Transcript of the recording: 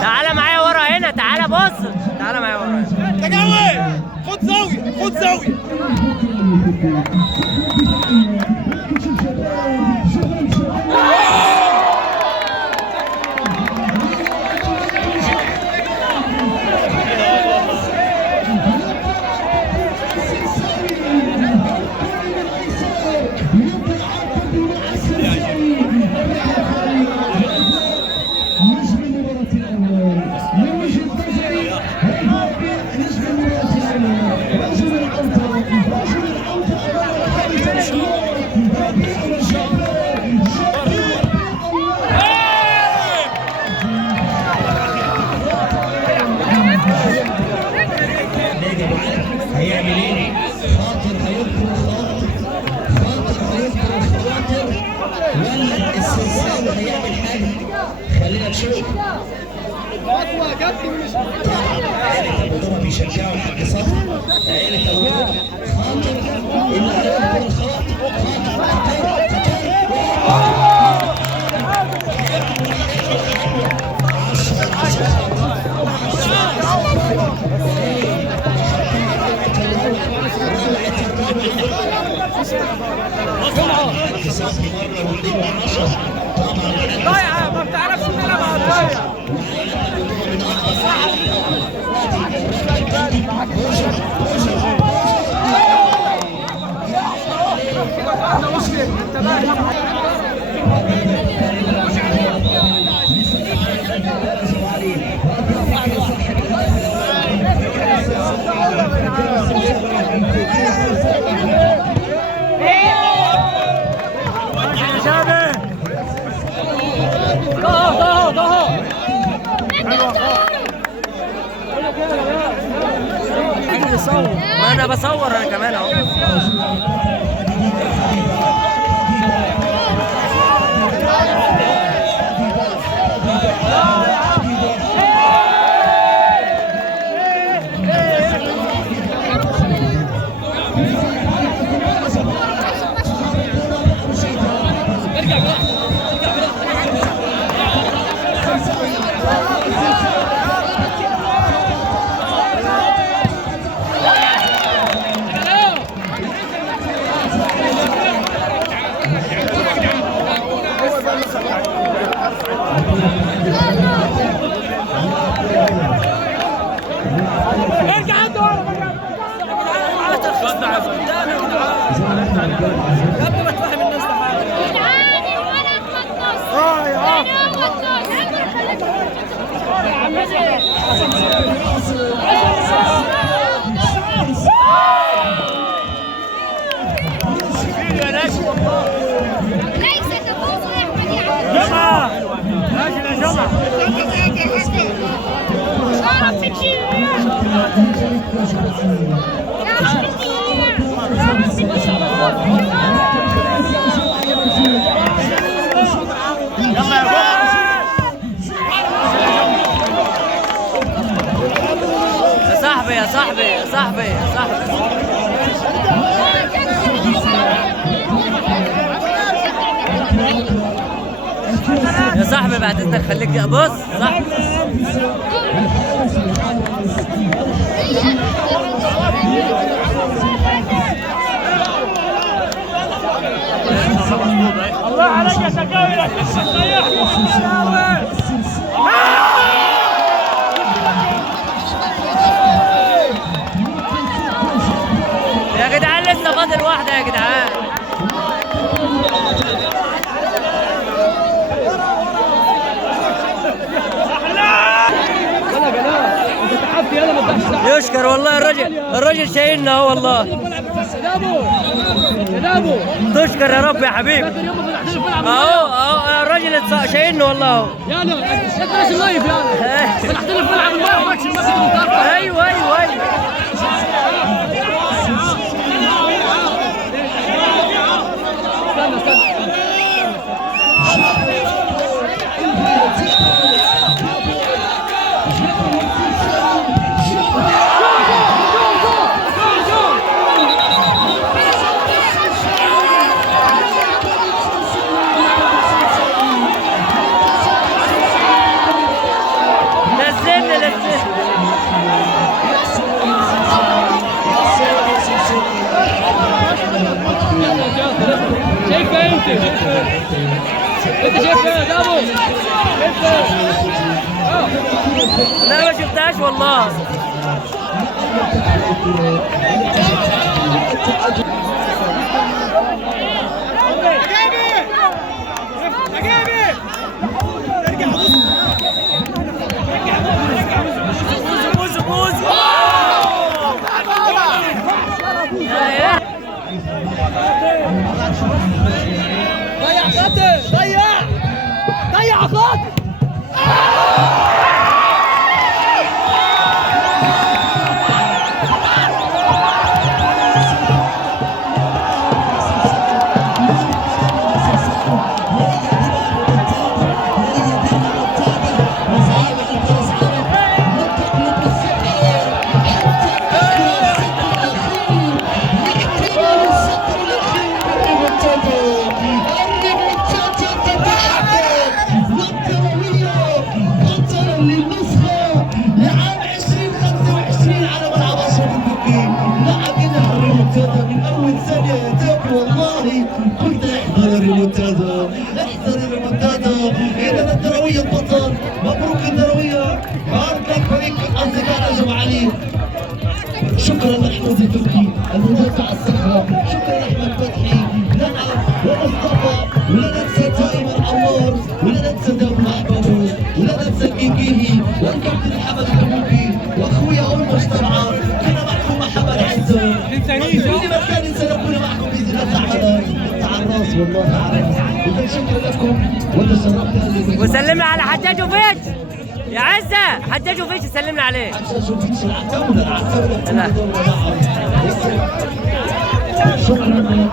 تعالى معايا ورا هنا، تعالى بص، تعالى معايا ورا. تجاوز، خد زاوية، خد زاوية. هيعمل ايه؟ خاطر هيذكر خواطر ولا السلسال هيعمل حاجه؟ خلينا نشوف. عيلة ابو ضرب بيشجعوا الحاج صبري، عيلة ابو ضرب خاطر اللي هيذكر خاطر ضايعة ما بتعرفش تلعبها، ضايعة. ما انا بصور انا كمان اهو. ارجع انت ورا قبل ما تفهم الناس العادي ولا تخطص يعني هو تخطص يا عم ليس تفوز يا احمد يا عم جمعة راجل يا جمعة شرف تجي يا صاحبي يا صاحبي يا صاحبي يا صاحبي بعد اذنك خليك بص صاحبي. الله عليك يا شكاوي لك يا جدعان لسه فاضل واحدة يا جدعان. يشكر والله الراجل شايلنا اهو والله. تشكر يا رب يا حبيبي. اهو الراجل شايلنا والله اهو. يلا ادرس اللايف يلا فتحت لي في ملعب الملعب ماتش ايوه ايوه ايوه لا ما شفتهاش والله. ضيع خاطر. والله كنت احذر الريمونتادا، احذر الريمونتادا. اذا الدرويه البطل، مبروك الدرويه، هارد لك فريق اصدقائنا جمع علي. شكرا لحمود التركي المدافع الصخره، شكرا لاحمد فتحي، نعم ومصطفى، ولا ننسى دائما انوار، ولا ننسى دابو احبابه، ولا ننسى كيكيهي والكابتن محمد الكبوكي واخويا اولمش طبعا. كان معكم محمد عزه، في مكان سنكون معكم باذن الله تعالى. انت على الراس والله على الراس. اذا شكرا لكم وتشرفنا. وسلم على حجاج وفيتش يا عزه. حجاج وفيتش سلمنا عليه. حجاج وفيتش العتاوله. لا. شكرا.